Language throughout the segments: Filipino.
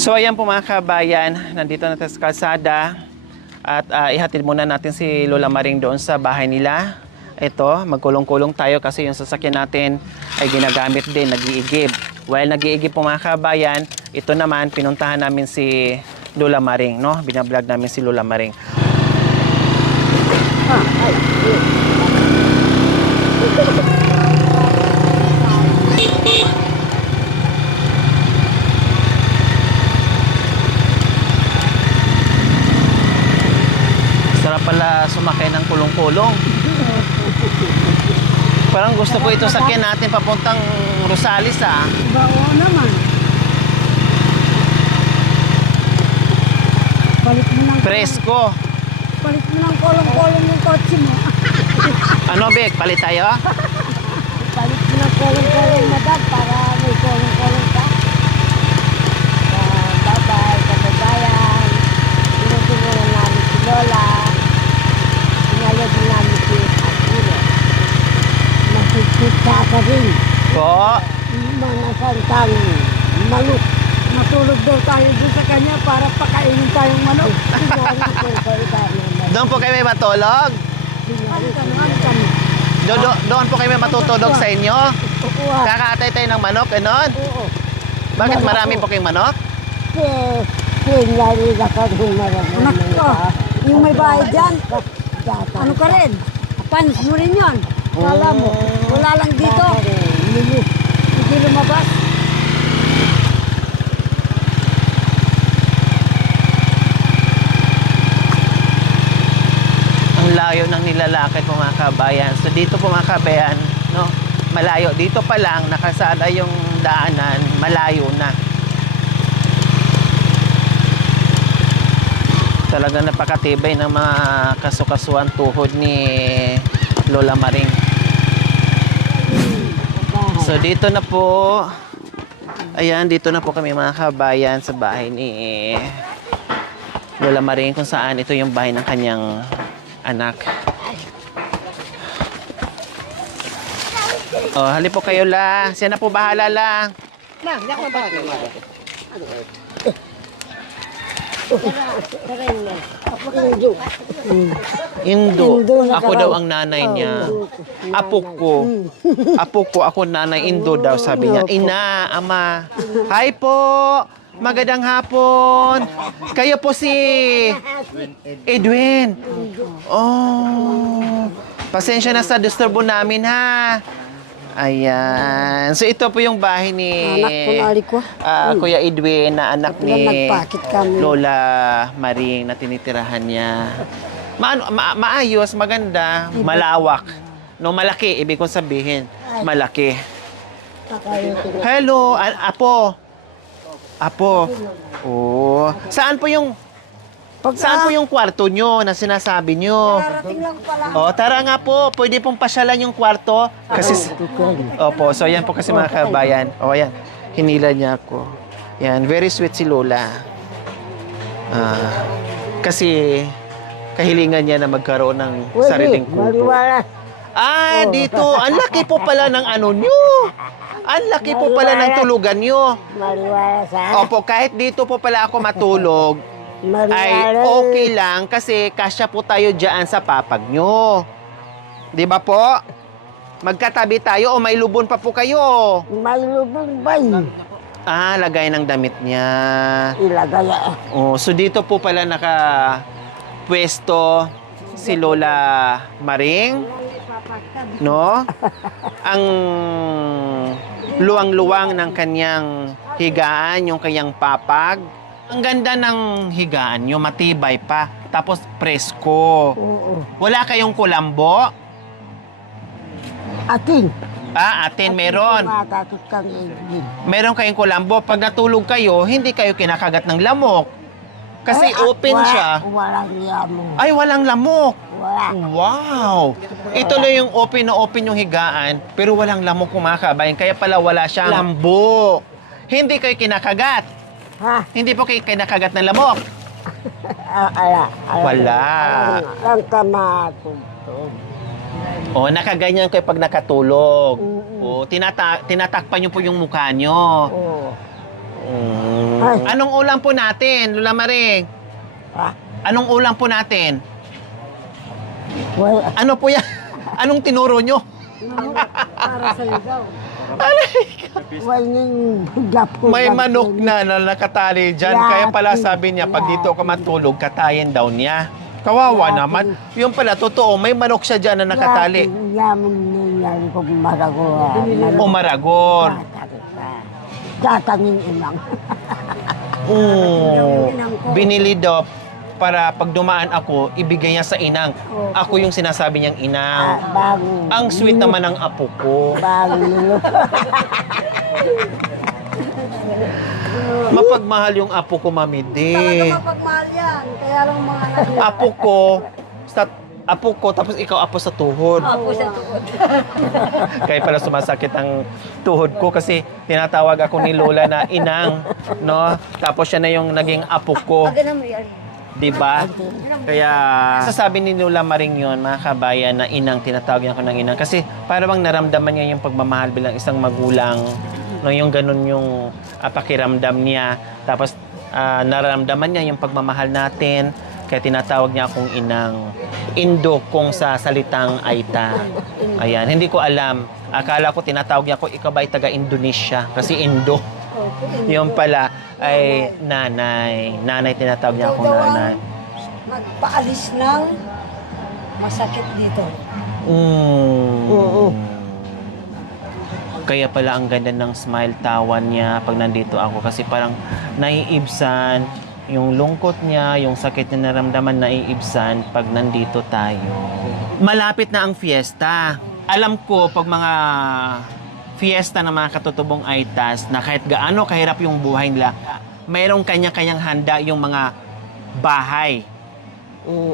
So ayan po mga kabayan, nandito na tayo sa kalsada at ihatid muna natin si Lola Maring doon sa bahay nila. Ito, magkulong-kulong tayo kasi yung sasakyan natin ay ginagamit din, nag-iigib. While nag-iigib po mga kabayan, ito naman pinuntahan namin si Lola Maring, no? Binablog namin si Lola Maring. Sarap pala sumakay ng kulong-kulong. Parang gusto ko ito sakyan natin papuntang Rosales, ah. Oo naman. Palit mo ng Presko. Palit mo ng kolong-kolong yung kotse mo. Ano, Bek? Palit tayo? Palit mo ng kolong-kolong madam para may kolong-kolong ka. Bye-bye, kababayan. Tinutulungan namin si Lola. Pinalod namin si Akuro. Masipsip ka rin. Po. Manasantang manok. Matulog daw tayo doon sa kanya para pakainin tayong manok. Doon po kayo may matulog? Doon po kayo may matutulog sa inyo? Kakaatay tayo ng manok, ganon? Oo. Bakit marami po kayong manok? Lari na ka rin marami. Yung may bahay dyan, ano ka rin? Pans mo rin yun. Wala mo. Wala lang dito. Hindi lumabas. Ang layo ng nilalakad po mga kabayan. So dito po mga kabayan, no? Malayo. Dito pa lang, nakasada yung daanan, malayo na. Talagang napakatibay ng mga kasukasuan tuhod ni Lola Maring. So dito na po. Ayan, dito na po kami mga kabayan sa bahay ni Lola Maring, kung saan ito yung bahay ng kanyang anak. Oh, hali po kayo la. Siya na po bahala la. Indo. Ako daw ang nanay niya. Apo ko. Apo ko, ako nanay. Indo daw sabi niya. Ina, ama. Hi po. Magandang hapon. Kayo po si Edwin. Oh. Pasensya na sa disturbo namin, ha. Ayan. So ito po yung bahay ni Anak ko, nali ko. Kuya Edwin, na anak ni Nagpakit kami. Lola Maring na tinitirahan niya. Maayos, maganda, malawak. No, malaki, ibig kong sabihin. Malaki. Hello, Apo. Apo. Oh. Saan po yung kwarto nyo na sinasabi nyo? Darating lang pala. O, tara nga po. Pwede pong pasyalan yung kwarto. Kasi, opo, so yan po kasi mga kabayan. O, ayan. Hinila niya ako. Yan, very sweet si Lola. Kasi, kahilingan niya na magkaroon ng sariling kubo. Dito. Ang laki po pala ng ano nyo. Ang laki po pala ng tulugan nyo. Opo, kahit dito po pala ako matulog, ay okay lang kasi kasya po tayo dyan sa papag nyo. Di ba po? Magkatabi tayo o may lubon pa po kayo? May lubong ba yun? Lagay ng damit niya. Ilagay Oh, so dito po pala nakapwesto si Lola Maring. No? Ang luwang-luwang ng kanyang higaan, yung kanyang papag. Ang ganda ng higaan nyo, matibay pa. Tapos presko. Oo. Wala kayong kulambo? Atin. Atin meron. Matatot kang Edwin. Meron kayong kulambo. Pag natulog kayo, hindi kayo kinakagat ng lamok. Kasi open siya. Walang lamok. Ay, walang lamok. Wala. Wow! Ito lang yung open na open yung higaan, pero walang lamok mga kabayan. Kaya pala wala siyang lambo. Hindi kayo kinakagat. Ha? Hindi po kayo kinakagat ng lamok. Wala. Ang kamatutog. O, nakaganyan kayo pag nakatulog. O, tinatakpan niyo po yung mukha niyo. Oo. Anong ulam po natin, Lola Maring? Ah, Anong ulam po natin? well, Ano po yan? Anong tinuro nyo? para sa ligaw. Well, yung gapo. May manok na nakatali dyan. Kaya pala sabi niya, pag dito ka matulog, katayin daw niya. Kawawa naman. Yung pala, totoo, may manok siya dyan na nakatali. Yaman niya kung maragawa. Umaragor. Tatangin inang. Binili daw para pag dumaan ako, ibigay niya sa inang. Opo. Ako yung sinasabi niyang inang. Bago. Ang sweet naman ng apo ko. Bago nilo. Mapagmahal yung apo ko, Mami D. Talaga mapagmahal yan. Kaya lang mga Apo ko, tapos ikaw apo sa tuhod. Apo sa tuod. Kaya pala sumasakit ang tuhod ko kasi tinatawag ako ni Lola na inang, no? Tapos siya na yung naging apo ko. Aga mo yan. 'Di ba? Kaya sasabi ni Lola Maring yun, mga kabayan, na inang, tinatawag niya ako ng inang kasi para bang naramdaman niya yung pagmamahal bilang isang magulang, no, yung ganun yung pakiramdam niya. Tapos nararamdaman niya yung pagmamahal natin, kaya tinatawag niya akong inang. Indo kung sa salitang Aita. Ayan, hindi ko alam. Akala ko tinatawag niya ako, ikaw ba ay taga Indonesia? Kasi Indo. Yung pala ay nanay. Nanay, tinatawag niya akong nanay. Magpaalis ng masakit dito. Oo. Kaya pala ang ganda ng smile, tawan niya pag nandito ako kasi parang naiibsan yung lungkot niya, yung sakit na naramdaman, naiibsan pag nandito tayo. Malapit na ang fiesta. Alam ko pag mga fiesta ng mga katutubong Aitas na kahit gaano kahirap yung buhay nila, mayroong kanya-kanyang handa yung mga bahay.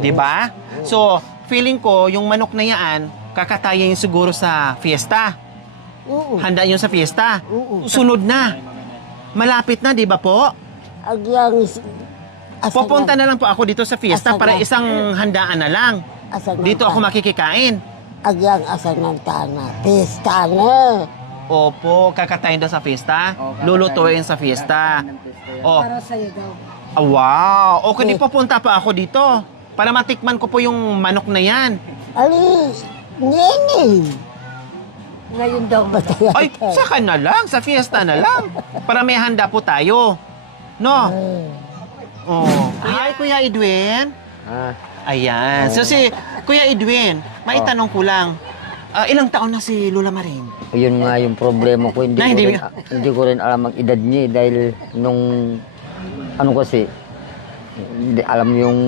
'Di ba? So, feeling ko yung manok na yan, kakatayin siguro sa fiesta. Handa yun sa fiesta. Sunod na. Malapit na, 'di ba po? Agyang Pupunta na lang po ako dito sa fiesta Asa para na? isang handaan na lang. Dito ako makikikain. Agyang asal ng tana. Pista na. Opo, kakatayin daw sa fiesta. Lulutuin sa fiesta. Oh, Para sa'yo daw. wow. Okay, di pupunta pa ako dito. Para matikman ko po yung manok na yan. Ali, nini. Ngayon daw mataya. Ay, saka na lang. Sa fiesta na lang. Para may handa po tayo. No? Oh. Kuya Edwin. Ayan. So si Kuya Edwin, may tanong ko lang. Ilang taon na si Lola Maring? Yun nga yung problema ko. Na, hindi- Hindi ko rin alam ang edad niya dahil nung ano kasi hindi alam yung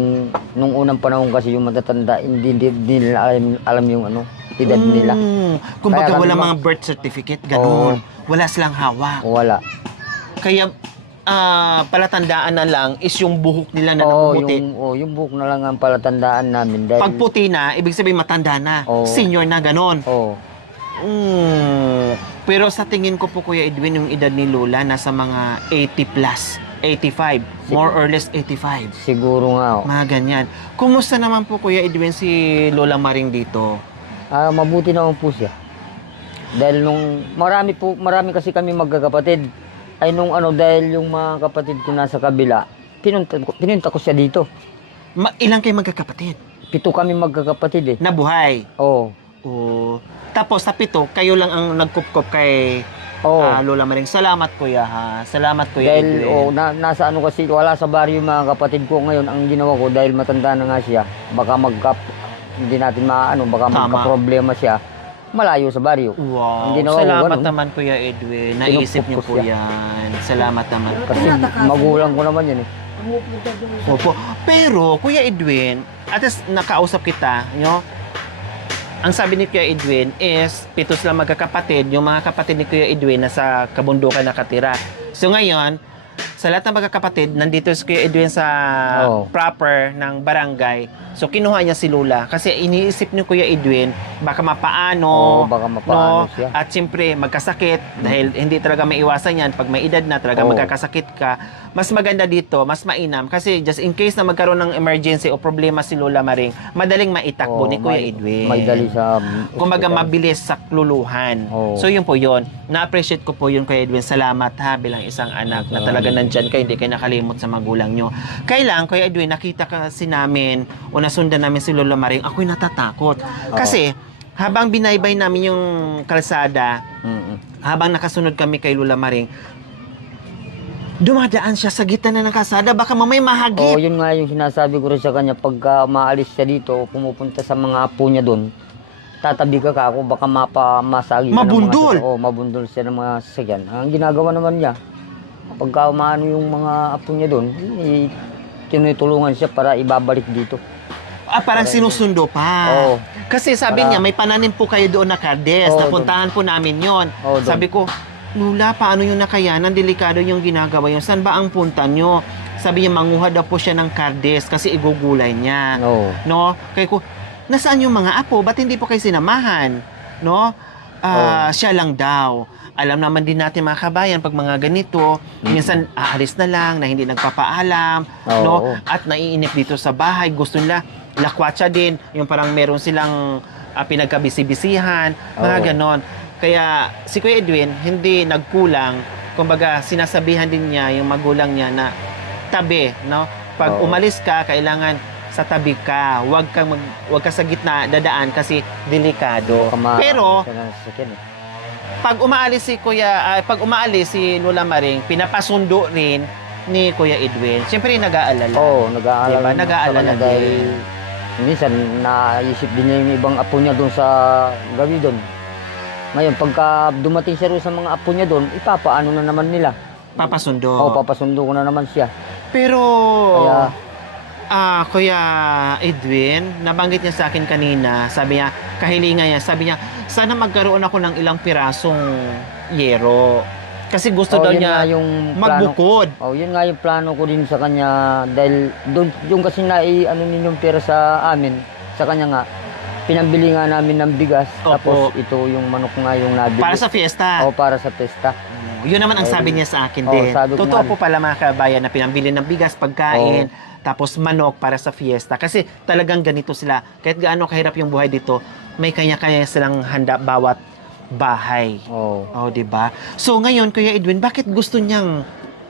nung unang panahon kasi yung matatanda hindi nila alam yung ano edad nila. Kumbaga Kaya wala kami mga birth certificate, ganun. Wala silang hawak. Wala. Kaya palatandaan na lang is yung buhok nila na nakumuti. Yung buhok na lang ang palatandaan namin dahil Pag puti na, ibig sabihin matanda na. Oo. Senior na, ganun. oh, Pero sa tingin ko po, Kuya Edwin, yung edad ni Lola nasa mga 80 plus. 85. More or less 85. siguro nga. Mga ganyan. Kumusta naman po, Kuya Edwin, si Lola Maring dito? Mabuti naman po siya. Dahil nung marami kasi kami magkakapatid. Ay nung ano dahil yung mga kapatid ko nasa kabila, pinunta ko siya dito. Ilang kayo magkakapatid? 7 kami magkakapatid eh. Nabuhay. Oo. Oo. Tapos sa 7, kayo lang ang nagkup-kup kay Oo. Lola Maring. Salamat, Kuya, ha? Salamat, Kuya Dahil Edwin. nasa ano kasi wala sa baryo yung mga kapatid ko ngayon. Ang ginawa ko dahil matanda na nga siya, baka hindi natin maano, baka Tama. magka-problema siya. Malayo sa baryo. Wow. Hindi na ako Salamat ganun. naman, Kuya Edwin. Naisip niyo po Pinupupos siya. yan. Salamat naman. Kasi magulang ko naman yan eh. Opo. Pero, Kuya Edwin, at least nakausap kita, no? Ang sabi ni Kuya Edwin is, 7 sila magkakapatid. Yung mga kapatid ni Kuya Edwin nasa kabundukan nakatira. So ngayon, sa lahat ng magkakapatid, nandito si Kuya Edwin sa proper ng barangay. So kinuha niya si Lola kasi iniisip ni Kuya Edwin baka mapaano, Baka mapaano siya. at siyempre magkasakit dahil hindi talaga maiwasan yan pag may edad na talaga Oo. magkakasakit ka. Mas maganda dito, mas mainam kasi just in case na magkaroon ng emergency o problema si Lola Maring, madaling maitakbo ni Kuya Edwin. May dali sa Kumbaga hospital. mabilis sa luluhan. Oo. So yun po yun. Na-appreciate ko po yun Kuya Edwin. Salamat ha bilang isang anak na talaga nandyan kayo, hindi kayo nakalimot sa magulang nyo. Kailan, Kuya Edwin, nakita kasi namin o nasundan namin si Lola Maring, ako'y natatakot. Kasi, habang binaybay namin yung kalsada, habang nakasunod kami kay Lola Maring, dumadaan siya sa gitna ng kalsada, baka mamay mahagip. Yun nga yung sinasabi ko rin sa kanya, pagka maalis siya dito, pumupunta sa mga apo niya doon, tatabi ka ako, baka masagi ka Mabundol. ng mga mabundol siya ng mga sasakyan. Ang ginagawa naman niya, pagka umaano yung mga apo niya doon, tinutulungan siya para ibabalik dito. Parang sinusundo pa. Oo. Kasi sabi niya, may pananim po kayo doon na kardes. Oo, Napuntahan po namin yon. Oo, doon. Sabi ko, Lula, paano yung nakayanan? Delikado yung ginagawa yun. Saan ba ang punta nyo? Sabi niya, manguha daw po siya ng kardes kasi igugulay niya. Oo. No? Kaya ko, nasaan yung mga apo? Ba't hindi po kayo sinamahan? No? Siya lang daw. Alam naman din natin mga kabayan, pag mga ganito, minsan aalis na lang, na hindi nagpapaalam, Oo. no? At naiinip dito sa bahay, gusto nila lakwatsa din, yung parang meron silang pinagkabisi-bisihan, mga Oo. ganon. Kaya si Kuya Edwin, hindi nagkulang, kumbaga sinasabihan din niya yung magulang niya na tabi, no? Pag Oo. umalis ka, kailangan sa tabi ka, wag ka sa gitna dadaan kasi delikado. Pero pag umaalis pag umaalis si Lola Maring, pinapasundo rin ni Kuya Edwin. Siyempre nag-aalala. Oo, nag-aalala. Diba? Nag-aalala din. Dahil minsan, naisip din niya yung ibang apo niya doon sa gabi doon. Ngayon, pagka dumating siya doon sa mga apo niya doon, ipapaano na naman nila. Papasundo. Oo, papasundo ko na naman siya. Pero, Kaya, Kuya Edwin, nabanggit niya sa akin kanina, sabi niya, kahilingan niya, sabi niya, sana magkaroon ako ng ilang pirasong yero. Kasi gusto daw yun niya nga yung magbukod. Yun nga yung plano ko din sa kanya dahil doon yung kasi ano ninyong pera sa amin, sa kanya nga pinambili nga namin ng bigas. Opo. Tapos ito yung manok nga yung nabili. Para sa fiesta. Para sa pesta. Yun naman ang sabi niya sa akin din. sabi ko Totoo nga po pala mga kabayan na pinambili ng bigas, pagkain, tapos manok para sa fiesta. Kasi talagang ganito sila. Kahit gaano kahirap yung buhay dito, may kanya-kanya silang handa bawat bahay. Oh, 'di ba? So ngayon, Kuya Edwin, bakit gusto niyang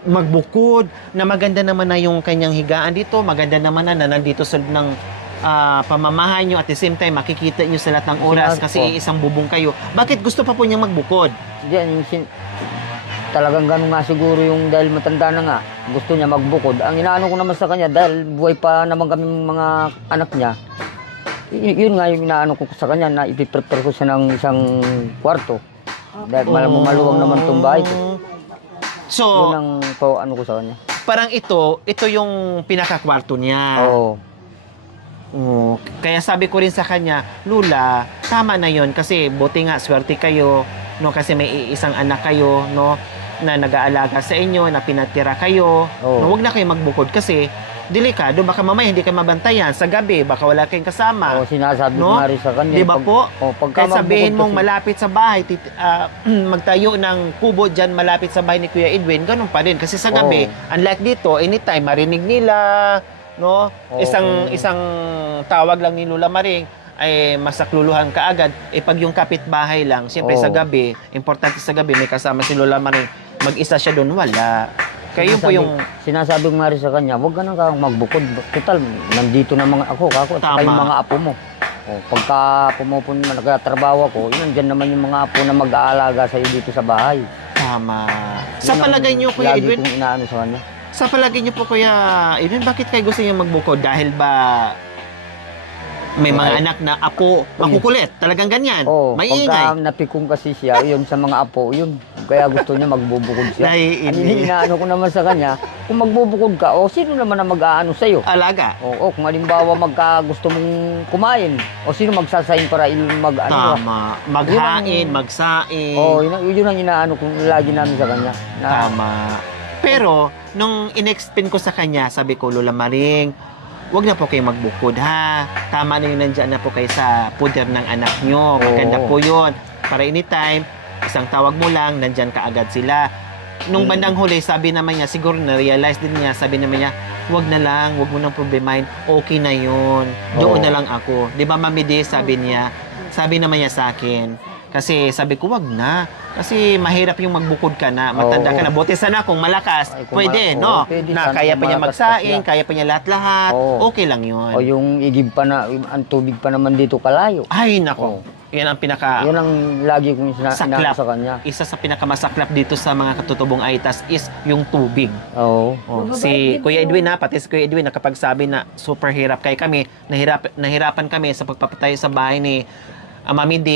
magbukod na maganda naman na yung kanyang higaan dito, maganda naman na nandito sa loob ng pamamahay nyo, at the same time makikita nyo sa lahat ng oras kasi isang bubong kayo. Bakit gusto pa po niyang magbukod? Diyan, talagang gano'n nga siguro yung dahil matanda na nga, gusto niya magbukod. Ang inaano ko naman sa kanya, dahil buhay pa naman kami mga anak niya, yun nga yung inaano ko sa kanya na ipiprepare ko siya ng isang kwarto. Dahil maluwang naman itong bahay ko. So, yun ang ano ko sa kanya. Parang ito yung pinakakwarto niya. Oo. Kaya sabi ko rin sa kanya, Lula, tama na yon kasi buti nga, swerte kayo, no, kasi may isang anak kayo, no, na nag-aalaga sa inyo, na pinatira kayo. No, huwag na kayo magbukod kasi delikado, baka mamaya hindi kayo mabantayan sa gabi, baka wala kayong kasama. Sinasabi ko nga rin sa kanya. Di ba po? Kahit sabihin mong kasi, malapit sa bahay, magtayo ng kubo dyan malapit sa bahay ni Kuya Edwin, ganun pa rin. Kasi sa gabi, unlike dito, anytime marinig nila, no? Isang tawag lang ni Lola Maring ay masakluluhan ka agad. Pag yung kapitbahay lang, siyempre sa gabi, importante sa gabi, may kasama si Lola Maring, mag-isa siya doon, wala. Kaya yun po yung... Sinasabi ko nga rin sa kanya, huwag ka nang magbukod. Total, nandito na mga ako at saka yung mga apo mo. Pagka pumupunta, nagtatrabaho ako, yun, dyan naman yung mga apo na mag-aalaga sa'yo dito sa bahay. Tama. Sa palagay niyo, Kuya Edwin? Lagi kong inaano sa kanya. Sa palagay niyo po, Kuya Edwin, bakit kayo gusto niyo magbukod? Dahil ba may mga anak na apo makukulit? Talagang ganyan? Maingay? Pagka napikong kasi siya, yun sa mga apo, yun. Kaya gusto niya magbubukod siya. Inaano ko naman sa kanya, kung magbubukod ka, sino naman ang mag-aano sa'yo? Alaga? Kung halimbawa gusto mong kumain, sino magsasayin para Tama. Maghain, magsain. Yun ang inaano kong lagi namin sa kanya. Tama. Pero, nung in-explain ko sa kanya, sabi ko, Lola Maring, wag na po kayo magbukod, ha? Tama na yun, nandyan na po kayo sa puder ng anak nyo. Maganda po yun. Para anytime, isang tawag mo lang, nandyan ka agad sila. Nung bandang huli, sabi naman niya, siguro na-realize din niya, sabi naman niya, wag na lang, wag mo nang problemahin, okay na yun. Doon na lang ako. Di ba, Mami D, sabi niya, Sabi naman niya sa akin, kasi sabi ko, wag na. Kasi mahirap yung magbukod ka na, matanda ka na. Buti sana kung malakas, Ay, kung pwede, malakas, no? pwede Na sana kaya kung pa niya malakas pa magsaing, siya. kaya pa niya lahat-lahat. Oo. Okay lang yun. O yung igib pa na, ang tubig pa naman dito kalayo. Ay, nako. Oo. Yan ang pinaka... Yan ang lagi kong saklap. sa kanya. Isa sa pinakamasaklap dito sa mga katutubong aitas is yung tubig. Oo. Oh, si Kuya Edwin na, pati si Kuya Edwin nakapagsabi na super hirap kay kami. Nahirapan kami sa pagpapatay sa bahay ni Mami D.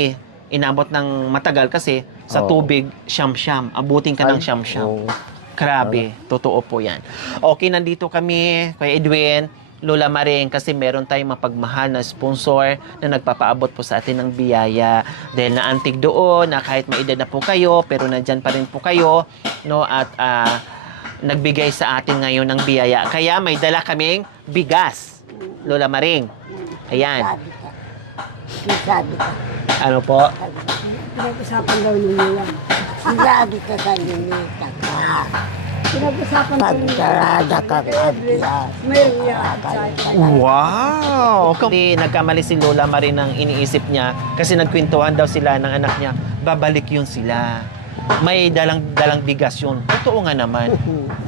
Inabot ng matagal kasi sa Oo. tubig, siyam-siyam. Abutin ka ng Ay, siyam-siyam. oo. Grabe, totoo po yan. Okay, nandito kami, Kuya Edwin, Lola Maring, kasi meron tayong mapagmahal na sponsor na nagpapaabot po sa atin ng biyaya. Dahil naantig doon, na kahit may edad na po kayo, pero nandyan pa rin po kayo, no? At nagbigay sa atin ngayon ng biyaya. Kaya may dala kaming bigas, Lola Maring. Ayan. Sabi ka. Ano po? Pinag-usapan daw ninyo yan. Sabi ka sa limita ka. Pinag-usapan daw ninyo. Pagkarada ka kabiyak. Meron yan. Wow! Kung nagkamali si Lola Marie nang iniisip niya, kasi nagkwentuhan daw sila ng anak niya, babalik yun sila. May dalang bigas yun. Totoo nga naman.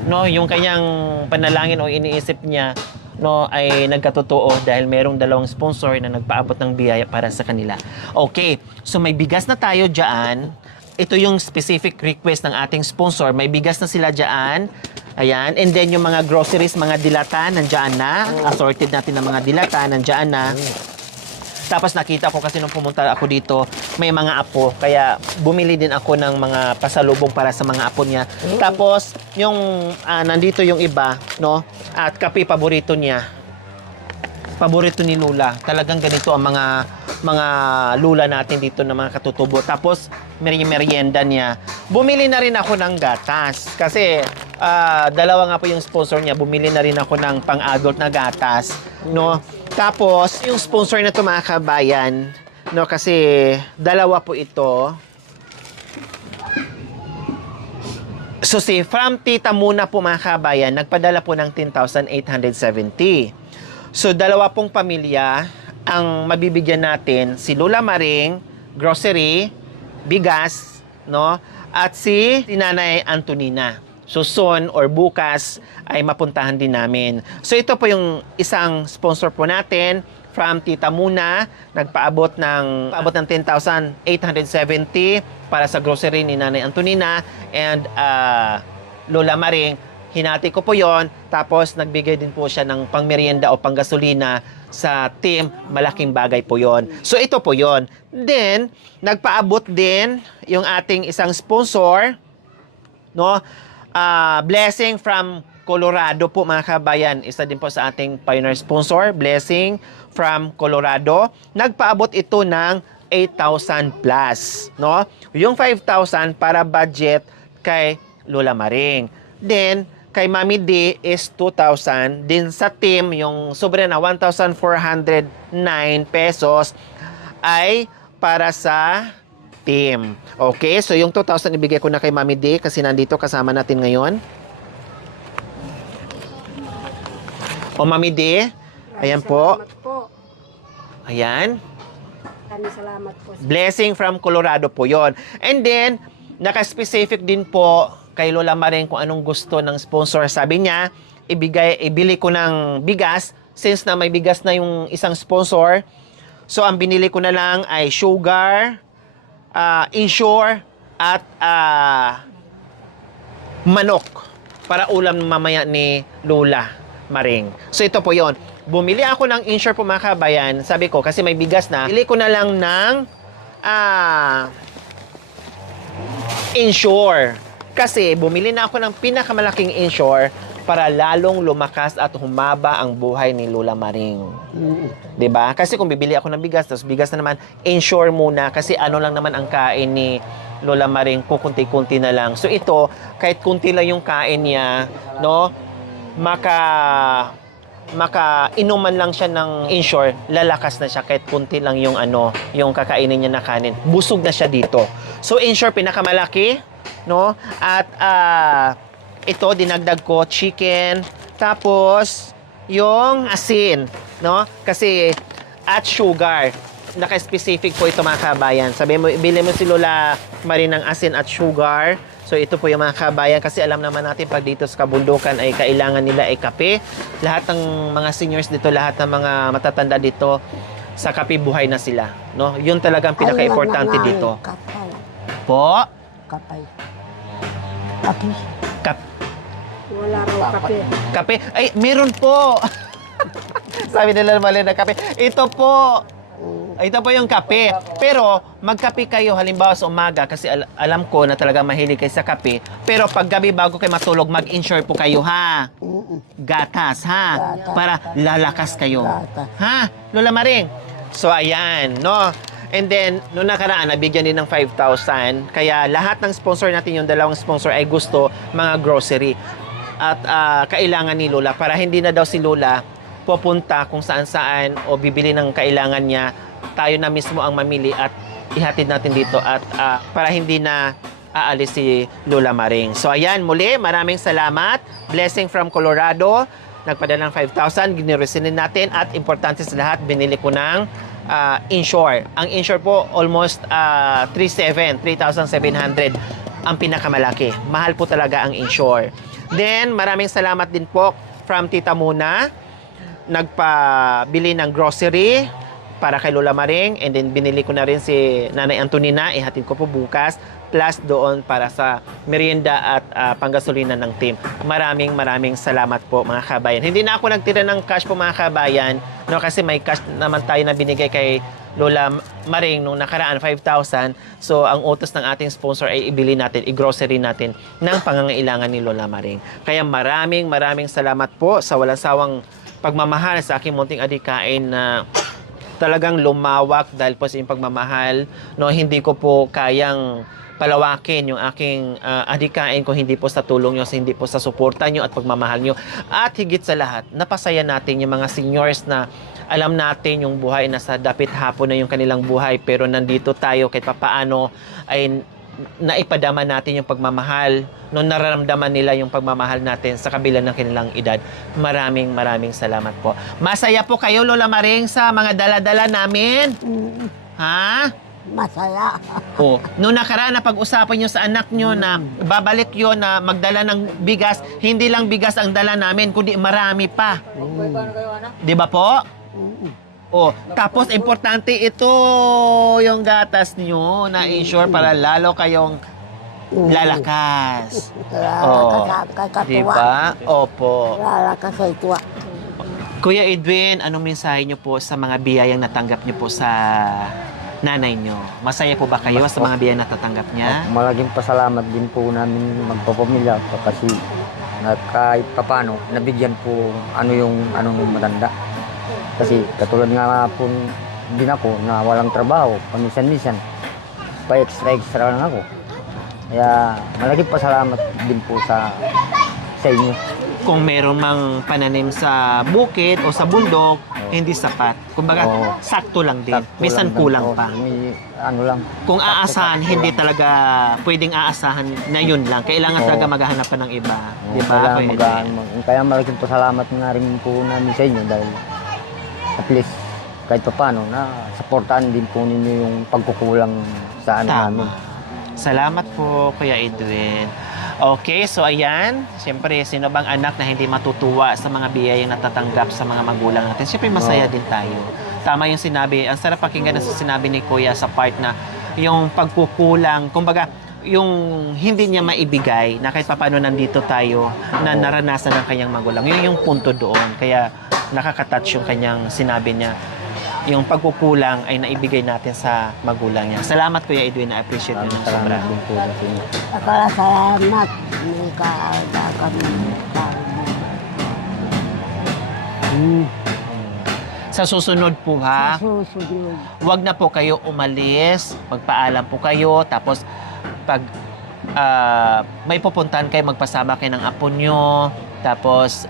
No, yung kanyang panalangin o iniisip niya, no, ay nagkatotoo dahil merong dalawang sponsor na nagpaabot ng biyaya para sa kanila. Okay, so may bigas na tayo dyan. Ito yung specific request ng ating sponsor. May bigas na sila dyan. Ayan. And then yung mga groceries, mga dilata, nandyan na. Assorted natin ng mga dilata, nandyan na. Tapos nakita ko kasi nung pumunta ako dito, may mga apo. Kaya bumili din ako ng mga pasalubong para sa mga apo niya. Tapos, yung nandito yung iba, no? At kape paborito niya. Paborito ni Lula. Talagang ganito ang mga lula natin dito na mga katutubo. Tapos, merienda niya. Bumili na rin ako ng gatas. Kasi, dalawa nga po yung sponsor niya. Bumili na rin ako ng pang-adult na gatas. No? Tapos, yung sponsor na ito, mga kabayan, no? Kasi, dalawa po ito. So, si From Tita Muna po, mga kabayan, nagpadala po ng 10,870. So, dalawa pong pamilya ang mabibigyan natin, si Lola Maring, grocery, bigas, no? At si Nanay Antonina. So, soon or bukas ay mapuntahan din namin. So, ito po yung isang sponsor po natin, From Tita Muna, nagpaabot ng 10,870 para sa grocery ni Nanay Antonina and Lola Maring. Hinati ko po yon, tapos nagbigay din po siya ng pangmerienda o panggasolina sa team. Malaking bagay po yon. So ito po yon. Then, nagpaabot din yung ating isang sponsor, no? Blessing from Colorado po, mga kabayan. Isa din po sa ating pioneer sponsor, Blessing from Colorado. Nagpaabot ito ng 8,000 plus, no? Yung 5,000 para budget kay Lola Maring. Then, kay Mami D is 2,000. Din sa team, yung sobre na 1,409 pesos ay para sa team. Okay, so yung 2,000 ibigay ko na kay Mami D kasi nandito kasama natin ngayon. O Mami D, ayan po. Salamat po. Ayan. Salamat po. Blessing from Colorado po yon. And then, naka-specific din po kay Lola Maring kung anong gusto ng sponsor. Sabi niya, ibili ko ng bigas since na may bigas na yung isang sponsor. So, ang binili ko na lang ay sugar, insure, at manok para ulam mamaya ni Lola Maring. So, ito po yon. Bumili ako ng insure po, mga kabayan. Sabi ko, kasi may bigas na, bili ko na lang ng insure. Kasi bumili na ako ng pinakamalaking insure para lalong lumakas at humaba ang buhay ni Lola Maring. 'Di ba? Kasi kung bibili ako ng bigas, tapos bigas na naman, insure muna kasi ano lang naman ang kain ni Lola Maring, kukunti-kunti na lang. So ito, kahit kunti lang yung kain niya, no? Inuman lang siya ng insure, lalakas na siya kahit kunti lang yung yung kakainin niya na kanin. Busog na siya dito. So insure pinakamalaki, no? At ito dinagdag ko chicken, tapos yung asin, no? Kasi at sugar. naka-specific po ito mga kabayan. Sabi mo, bili mo si Lola Marie ng asin at sugar. So ito po yung mga kabayan kasi alam naman natin pag dito sa kabundukan ay kailangan nila ay kape. Lahat ng mga seniors dito, lahat ng mga matatanda dito, sa kape buhay na sila. No? Yun talagang pinaka-importante dito. Kapay. Po? Kapay. Kape. Kap Wala raw kape. kape? Ay, meron po! Sabi nila mali na kape. Ito po! Ito po yung kape. Pero, magkape kayo halimbawa sa umaga kasi alam ko na talaga mahilig kayo sa kape. Pero pag gabi bago kayo matulog, mag-insure po kayo, ha? Gatas, ha? Para lalakas kayo. Ha? Lola Maring? So, ayan, no? And then, noong nakaraan, nabigyan din ng 5,000. Kaya lahat ng sponsor natin, yung dalawang sponsor ay gusto mga grocery. At kailangan ni Lola para hindi na daw si Lola pupunta kung saan-saan o bibili ng kailangan niya. Tayo na mismo ang mamili at ihatid natin dito at para hindi na aalis si Lola Maring. So ayan, muli, maraming salamat. Blessing from Colorado. Nagpadala ng 5,000, giniresinin natin at importante sa lahat, binili ko ng insure. Ang insure po almost 3,700 ang pinakamalaki. Mahal po talaga ang insure. Then, maraming salamat din po from Tita Muna. Nagpabili ng grocery para kay Lola Maring and then binili ko na rin si Nanay Antonina, ihatid ko po bukas plus doon para sa merienda at panggasolina ng team. Maraming salamat po mga kabayan. Hindi na ako nagtira ng cash po mga kabayan, no, kasi may cash naman tayo na binigay kay Lola Maring nung nakaraan 5,000. So ang utos ng ating sponsor ay ibili natin, i-grocery natin ng pangangailangan ni Lola Maring. Kaya maraming salamat po sa walang sawang pagmamahal sa aking munting adikain na talagang lumawak dahil po sa inyong pagmamahal. No, hindi ko po kayang palawakin yung aking adikain kung hindi po sa tulong nyo, hindi po sa suporta nyo at pagmamahal nyo. At higit sa lahat, napasaya natin yung mga seniors na alam natin yung buhay, nasa dapit hapon na yung kanilang buhay, pero nandito tayo kahit papaano ay naipadama natin yung pagmamahal, no, nararamdaman nila yung pagmamahal natin sa kabila ng kanilang edad. Maraming salamat po. Masaya po kayo, Lola Maring, sa mga dala-dala namin? Ha? Masaya. Oh, noong nakaraan na pag-usapan nyo sa anak nyo na babalik yun na magdala ng bigas, hindi lang bigas ang dala namin, kundi marami pa. Di ba po? Oh, tapos importante ito yung gatas nyo na insure para lalo kayong lalakas. Oh, di ba? Opo. Lalakas sa ituwa. Kuya Edwin, anong mensahe nyo po sa mga biyayang natanggap nyo po sa nanay nyo? Masaya po ba kayo sa mga biyayang natatanggap niya? Malaking pasalamat din po namin magpapamilya kasi kahit papano nabigyan po yung matanda. Kasi katulad nga po din ako na walang trabaho, paminsan-minsan, pa-extra lang ako. Kaya malaking pasalamat din po sa inyo. Kung meron mang pananim sa bukid o sa bundok, hindi sapat. Kumbaga, sakto lang din. Minsan kulang pa. May lang. Kung aasahan, hindi talaga pwedeng aasahan na yun lang. Kailangan talaga maghahanap pa ng iba. Di ba? Kaya malaking pasalamat nga rin po namin sa inyo dahil at least kahit pa paano na supportahan din po ninyo yung pagkukulang sa namin. Salamat po, Kuya Edwin. Okay, so ayan. Siyempre, sino bang anak na hindi matutuwa sa mga biyayang natatanggap sa mga magulang natin? Siyempre, masaya din tayo. Tama yung sinabi. Ang sarap pakinggan sa sinabi ni Kuya sa part na yung pagkukulang, kumbaga, yung hindi niya maibigay na kahit paano nandito tayo na naranasan ng kanyang magulang. Yun yung punto doon. Kaya nakaka-touch yung kanyang sinabi niya. Yung pagkukulang ay naibigay natin sa magulang niya. Salamat Kuya Edwin, na-appreciate nyo ng sobra. Akala salamat. May kami. Sa susunod po ha, Susunod. wag na po kayo umalis, magpaalam po kayo, tapos pag may pupuntahan kayo, magpasama kayo ng apo nyo, tapos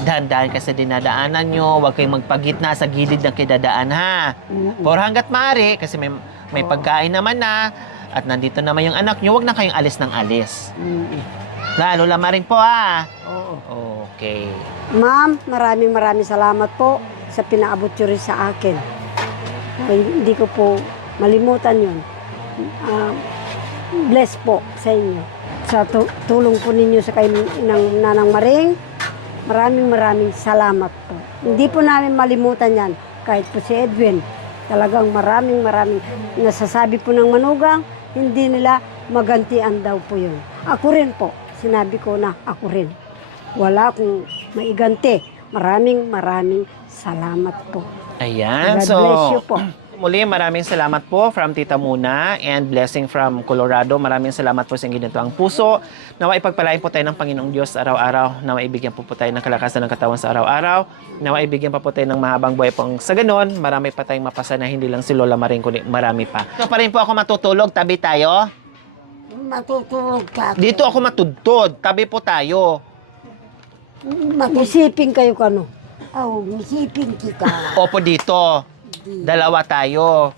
dahan-dahan kasi dinadaanan nyo, huwag kayong magpagitna sa gilid ng kidadaan ha. For hanggat maaari, kasi may pagkain naman na, at nandito naman yung anak nyo, huwag na kayong alis ng alis. Lola Maring po ha. Oo. Okay. Ma'am, maraming salamat po sa pinaabot nyo rin sa akin. Hindi ko po malimutan yun. Bless po sa inyo. Sa tulong po ninyo sa kay ng Nanang Maring, maraming salamat po. Hindi po namin malimutan yan. Kahit po si Edwin, talagang maraming nasasabi po ng manugang, hindi nila magantian daw po yun. Ako rin po, sinabi ko na ako rin. Wala akong maiganti. Maraming salamat po. Ayan, God so bless you po. muli maraming salamat po from Tita Muna and blessing from Colorado. Maraming salamat po sa inyong ginito ang puso. Nawa ipagpalain po tayo ng Panginoong Diyos araw-araw. Nawa ibigyan po tayo ng kalakasan ng katawan sa araw-araw. Nawa ibigyan pa po tayo ng mahabang buhay po. Sa ganon, marami pa tayong mapasa na hindi lang si Lola Maring, kundi marami pa. Ito pa rin po ako matutulog, tabi tayo. Matutulog ka. Dito ako matudtod, tabi po tayo. Isipin kayo kano. Oh, misipin kita. Opo dito. Dalawa tayo.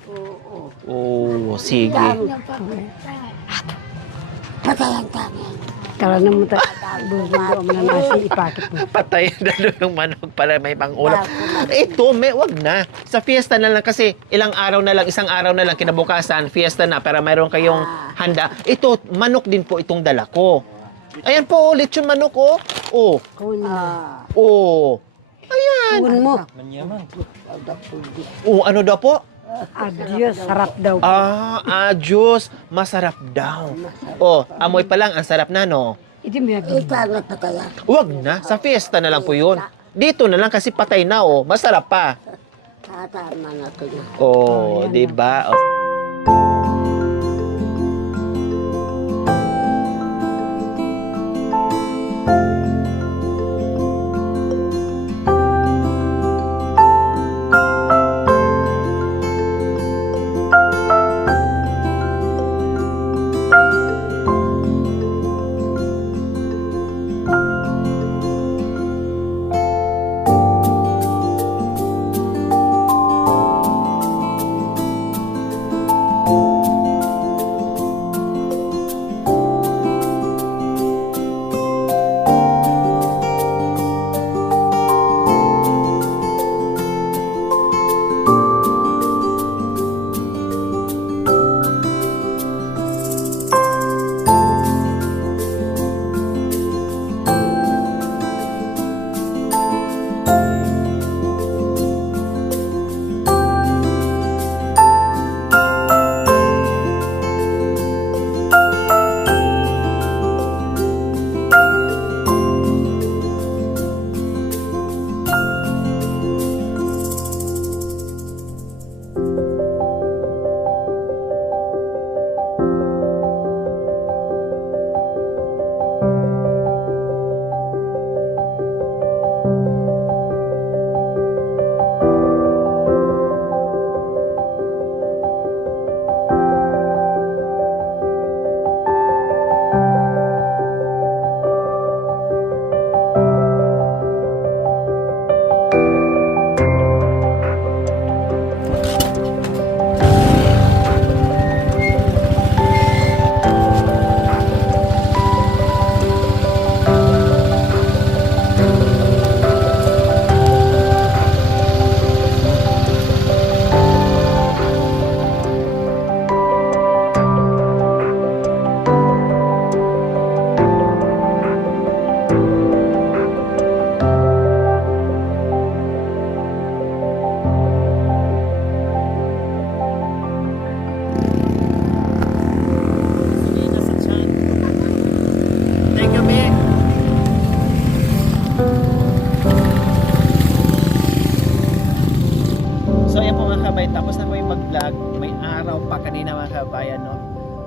Oo, sige. Patayan kami. Tara na mo tayo. Bumagam na nasi ipakit mo. Patay na yung manok para may pang-ulam. Ito, wag na. Sa fiesta na lang kasi isang araw na lang kinabukasan, fiesta na, para mayroon kayong handa. Ito, manok din po itong dala ko. Ayan po, ulit yung manok, oh. Oh. Oh. Ayan. Kun mo. Oh, ano daw po? Adios, sarap daw. Diyos, masarap daw. Oh, amoy pa lang, ang sarap na, no? Hindi mo yan. Ikaw na patayan. Wag na, sa fiesta na lang po yun. Dito na lang kasi patay na, oh. Masarap pa. Tatama na ito na. Oh, di ba? Oh.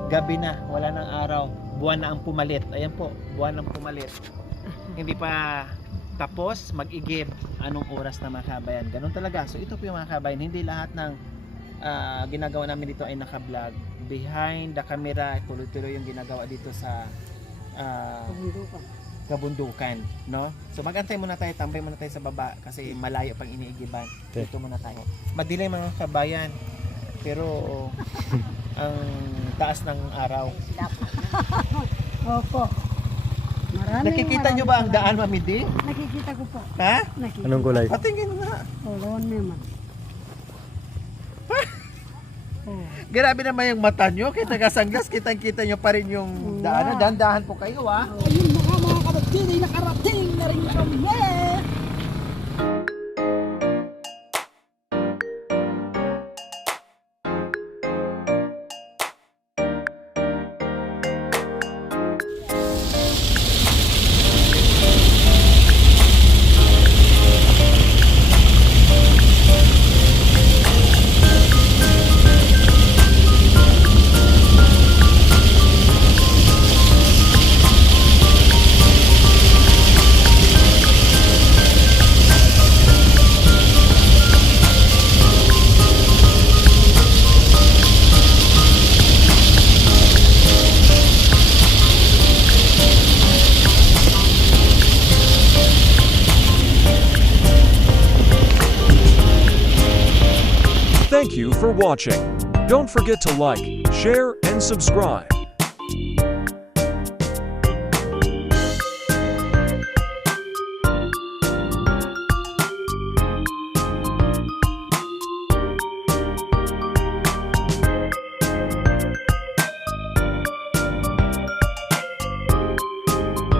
Gabi na, wala nang araw. Buwan na ang pumalit. Ayan po, buwan ang pumalit. Hindi pa tapos mag-igib anong oras na mga kabayan. Ganun talaga. So ito po yung mga kabayan. Hindi lahat ng ginagawa namin dito ay naka-vlog. Behind the camera, tuloy-tuloy yung ginagawa dito sa kabundukan. No? So magantay muna tayo, tambay muna tayo sa baba kasi malayo pang iniigiban. Dito muna tayo. Madilim mga kabayan. Pero ang taas ng araw. Opo. Nakikita nyo ba ang daan, Mamidi? Nakikita ko po. Ha? Nakikita. Anong kulay? Patingin nga. Lawan naman. Grabe naman yung mata nyo. Kita naka-sunglass, kitang-kita nyo pa rin yung daanan. Dandahan po kayo, ha? Ayun mga kabatid ay nakarating na rin kami. Thank you for watching. Don't forget to like, share, and subscribe.